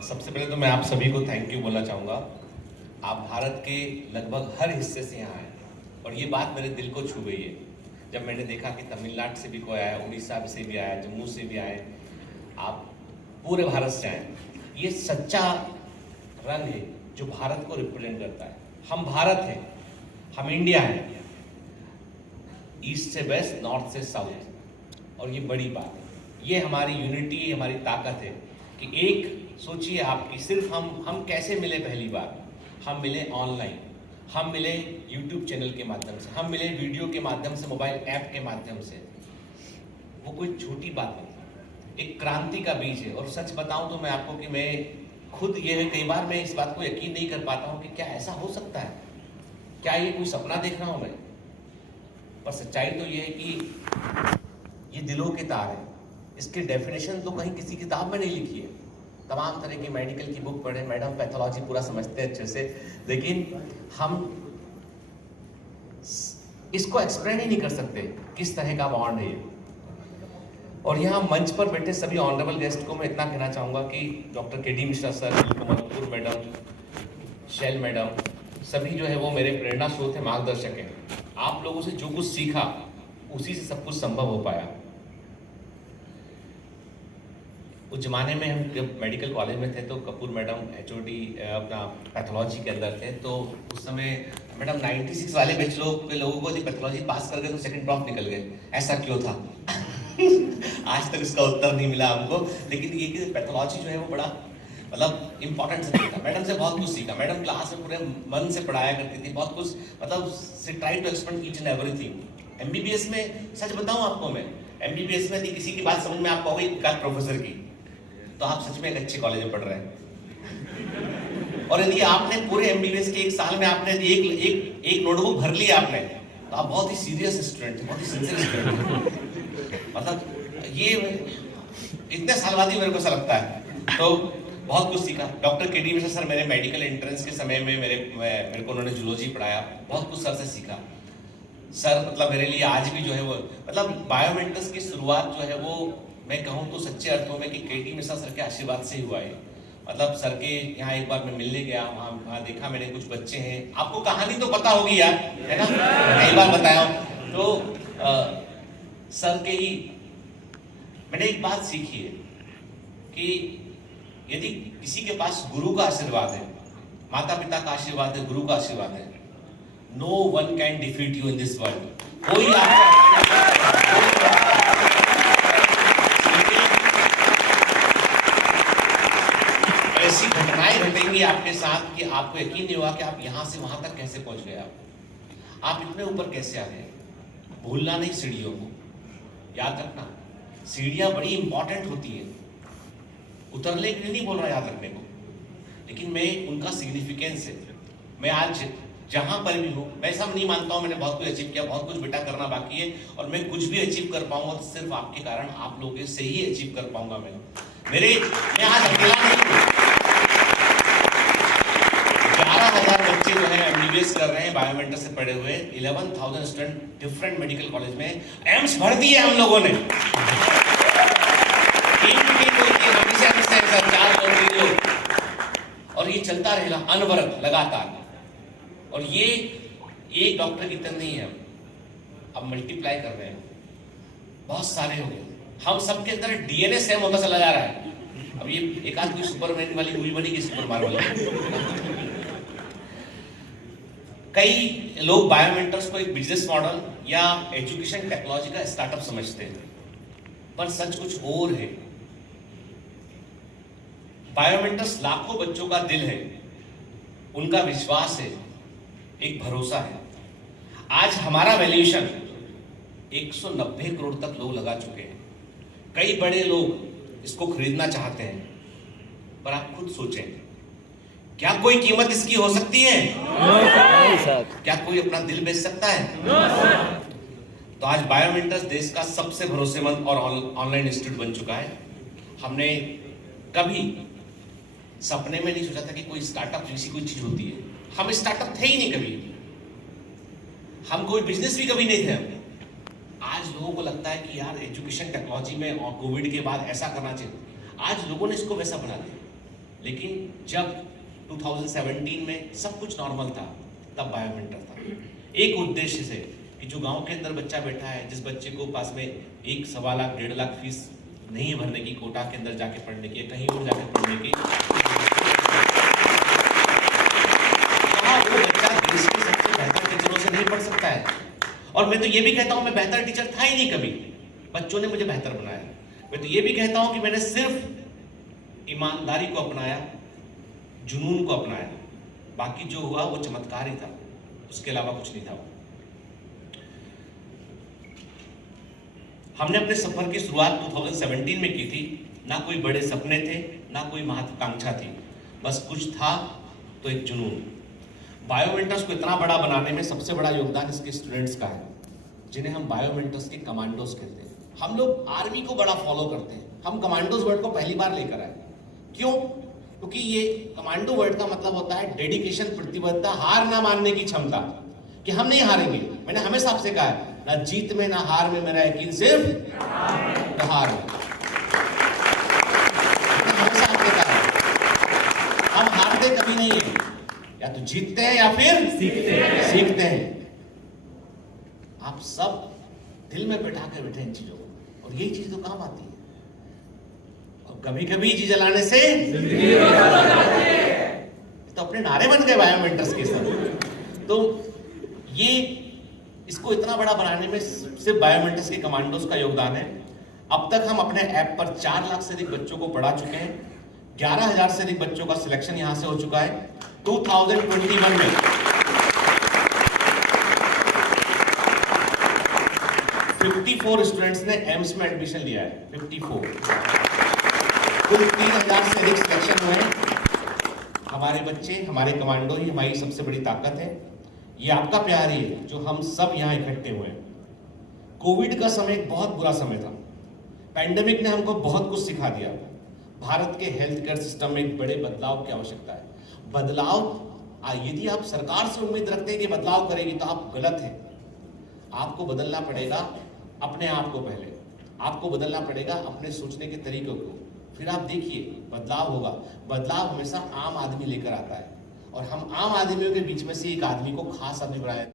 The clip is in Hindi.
सबसे पहले तो मैं आप सभी को थैंक यू बोलना चाहूँगा। आप भारत के लगभग हर हिस्से से यहाँ आए और ये बात मेरे दिल को छू गई है जब मैंने देखा कि तमिलनाडु से भी कोई आया, उड़ीसा से भी आया, जम्मू से भी आए, आप पूरे भारत से आए। ये सच्चा रंग है जो भारत को रिप्रेजेंट करता है। हम भारत हैं, हम इंडिया हैं, ईस्ट से वेस्ट, नॉर्थ से साउथ, और ये बड़ी बात है। ये हमारी यूनिटी, हमारी ताकत है कि एक सोचिए आपकी सिर्फ हम कैसे मिले। पहली बार हम मिले ऑनलाइन, हम मिले यूट्यूब चैनल के माध्यम से, हम मिले वीडियो के माध्यम से, मोबाइल ऐप के माध्यम से। वो कोई छोटी बात नहीं, एक क्रांति का बीज है। और सच बताऊं तो मैं आपको कि मैं खुद ये कई बार मैं इस बात को यकीन नहीं कर पाता हूं कि क्या ऐसा हो सकता है, क्या ये कोई सपना देख रहा हूं मैं। पर सच्चाई तो ये है कि ये दिलों के तार है। इसकी डेफिनेशन तो कहीं किसी किताब में नहीं लिखी है। तमाम तरह की मेडिकल की बुक पढ़े, मैडम पैथोलॉजी पूरा समझते हैं अच्छे से, लेकिन हम इसको एक्सप्लेन ही नहीं कर सकते किस तरह का बॉन्ड है। और यहाँ मंच पर बैठे सभी ऑनरेबल गेस्ट को मैं इतना कहना चाहूँगा कि डॉक्टर के डी मिश्रा सर, नीलकमल मैडम, शैल मैडम, सभी जो है वो मेरे प्रेरणा स्रोत है, मार्गदर्शक हैं। आप लोगों से जो कुछ सीखा उसी से सब कुछ संभव हो पाया। उस जमाने में हम जब मेडिकल कॉलेज में थे तो कपूर मैडम HOD अपना पैथोलॉजी के अंदर थे, तो उस समय मैडम 96 वाले बैच लोगों को पैथोलॉजी पास कर गए तो सेकंड टॉप निकल गए। ऐसा क्यों था? आज तक इसका उत्तर नहीं मिला हमको। लेकिन ये कि पैथोलॉजी जो है वो बड़ा मतलब इंपॉर्टेंट सब्जेक्ट था। मैडम से बहुत कुछ सीखा। मैडम क्लास में पूरे मन से पढ़ाया करती थी, बहुत कुछ मतलब से try to explain each and everything. MBBS में सच बताऊं आपको, मैं MBBS में यदि किसी की बात समझ में आपको होगी प्रोफेसर की, तो आप सच में एक अच्छे कॉलेज में पढ़ रहे हैं। और यदि आपने पूरे MBBS के एक साल में आपने एक नोटबुक भर ली आपने, तो आप बहुत ही सीरियस स्टूडेंट, बहुत ही सिंसियर स्टूडेंट। मतलब ये इतने साल बाद ही मेरे को ऐसा लगता है। तो बहुत कुछ सीखा। डॉक्टर के डी मिश्रा सर मेरे मेडिकल एंट्रेंस के समय में मेरे को उन्होंने जूलॉजी पढ़ाया, बहुत कुछ सर से सीखा। सर मतलब मेरे लिए आज भी जो है वो मतलब बायोमेंटस की शुरुआत जो है वो मैं कहूँ तो सच्चे अर्थों में कि के डी मिश्रा सर के आशीर्वाद से ही हुआ है। मतलब सर के यहाँ एक बार मैं मिलने गया, वहाँ देखा मैंने कुछ बच्चे हैं, आपको कहानी तो पता होगी यार, है ना, कई बार बताया हूँ। तो सर के ही मैंने एक बात सीखी है कि यदि किसी के पास गुरु का आशीर्वाद है, माता पिता का आशीर्वाद है, गुरु का आशीर्वाद है, no one can defeat you in this world. कोई ऐसी घटनाएं घटेंगी आपके साथ कि आपको यकीन नहीं होगा कि आप यहां से वहां तक कैसे पहुंच गए। आप इतने ऊपर कैसे आ गए। भूलना नहीं सीढ़ियों को, याद रखना। सीढ़ियां बड़ी इंपॉर्टेंट होती है, उतरने के लिए नहीं बोल रहा याद रखने को, लेकिन मैं उनका सिग्निफिकेंस है। मैं आज जहां पर भी हूं, मैं सब नहीं मानता हूं मैंने बहुत कुछ अचीव किया, बहुत कुछ बेटा करना बाकी है, और मैं कुछ भी अचीव कर पाऊंगा तो सिर्फ आपके कारण, आप लोगों से ही अचीव कर पाऊंगा। मैं आज अकेला नहीं हूं। 11,000 बच्चे जो है MBBS कर रहे हैं, बायोमेंटर से पढ़े हुए, 11,000 स्टूडेंट डिफरेंट मेडिकल कॉलेज में। एम्स भर दिए हम लोगों ने, और ये चलता रहेगा अनवरत, लगातार। और ये एक डॉक्टर की तरह नहीं है, अब मल्टीप्लाई कर रहे हैं, बहुत सारे हो गए। हम सबके अंदर DNA सेम होता चला जा रहा है। अब ये एक आध कोई सुपरमैन वाली मूवी बनेगी, सुपरमैन वाली। कई लोग बायोमेंटर्स को एक बिजनेस मॉडल या एजुकेशन टेक्नोलॉजी का स्टार्टअप समझते हैं, पर सच कुछ और है। बायोमेंटर्स लाखों बच्चों का दिल है, उनका विश्वास है, एक भरोसा है। आज हमारा वैल्यूएशन 190 करोड़ तक लोग लगा चुके हैं। कई बड़े लोग इसको खरीदना चाहते हैं, पर आप खुद सोचें, क्या कोई कीमत इसकी हो सकती है? क्या कोई अपना दिल बेच सकता है? तो आज बायोमेंटर्स देश का सबसे भरोसेमंद और ऑनलाइन इंस्टीट्यूट बन चुका है। हमने कभी सपने में नहीं सोचा था कि कोई स्टार्टअप जैसी कोई चीज होती है। हम स्टार्टअप थे ही नहीं कभी, हम कोई बिजनेस भी कभी नहीं थे। आज लोगों को लगता है कि यार एजुकेशन टेक्नोलॉजी में और कोविड के बाद ऐसा करना चाहिए। आज लोगों ने इसको वैसा बना दिया। लेकिन जब 2017 में सब कुछ नॉर्मल था, तब बायोमेंटर था, एक उद्देश्य से कि जो गांव के अंदर बच्चा बैठा है, जिस बच्चे को पास में 1-1.25 लाख 1.5 लाख फीस नहीं भरने की, कोटा के अंदर जाके पढ़ने की, कहीं और जाके पढ़ने की, वहाँ वो बच्चा देश के सबसे बेहतर टीचरों से नहीं पढ़ सकता है। और मैं तो ये भी कहता हूँ, मैं बेहतर टीचर था ही नहीं कभी, बच्चों ने मुझे बेहतर बनाया। मैं तो ये भी कहता हूँ कि मैंने सिर्फ ईमानदारी को अपनाया, जुनून को अपनाया, बाकी जो हुआ वो चमत्कार ही था, उसके अलावा कुछ नहीं था। हमने अपने सफर की शुरुआत 2017 में की थी। ना कोई बड़े सपने थे, ना कोई महत्वाकांक्षा थी, बस कुछ था तो एक जुनून। बायोमेंटर्स को इतना बड़ा बनाने में सबसे बड़ा योगदान इसके स्टूडेंट्स का है, जिन्हें हम बायोमेंटर्स के कमांडोज कहते हैं। हम लोग आर्मी को बड़ा फॉलो करते हैं, हम कमांडोज वर्ड को पहली बार लेकर आए। क्यों? क्योंकि ये कमांडो वर्ड का मतलब होता है डेडिकेशन, प्रतिबद्धता, हार ना मानने की क्षमता, कि हम नहीं हारेंगे। मैंने हमेशा आपसे कहा है, ना जीत में ना हार में मेरा यकीन, सिर्फ हार में। हमेशा आपसे कहा है, हम हारते कभी नहीं है, या तो जीतते हैं या फिर सीखते हैं। आप सब दिल में बैठा कर बैठे इन चीजों को, और यही चीज तो काम आती है। और कभी कभी जी जलाने से तो अपने नारे बन गए बायोमेंटर्स के साथ। तो ये इसको इतना बड़ा बनाने में सिर्फ बायोमेंटर्स के कमांडोज का योगदान है। अब तक हम अपने ऐप पर 4 लाख से अधिक बच्चों को पढ़ा चुके हैं। 11,000 से अधिक बच्चों का सिलेक्शन यहां से हो चुका है। 2021 में 54 स्टूडेंट्स ने एम्स में एडमिशन लिया है। 54, कुल 3,000 से अधिक सिलेक्शन हुए हैं। हमारे बच्चे, हमारे कमांडो ही हमारी सबसे बड़ी ताकत है। ये आपका प्यार ही है जो हम सब यहाँ इकट्ठे हुए हैं। कोविड का समय एक बहुत बुरा समय था। पैंडेमिक ने हमको बहुत कुछ सिखा दिया। भारत के हेल्थ केयर सिस्टम में एक बड़े बदलाव की आवश्यकता है। बदलाव, यदि आप सरकार से उम्मीद रखते हैं कि बदलाव करेगी, तो आप गलत हैं। आपको बदलना पड़ेगा अपने आप को। पहले आपको बदलना पड़ेगा अपने सोचने के तरीकों को, फिर आप देखिए बदलाव होगा। बदलाव हमेशा आम आदमी लेकर आता है, और हम आम आदमियों के बीच में से एक आदमी को खास आदमी बनाए।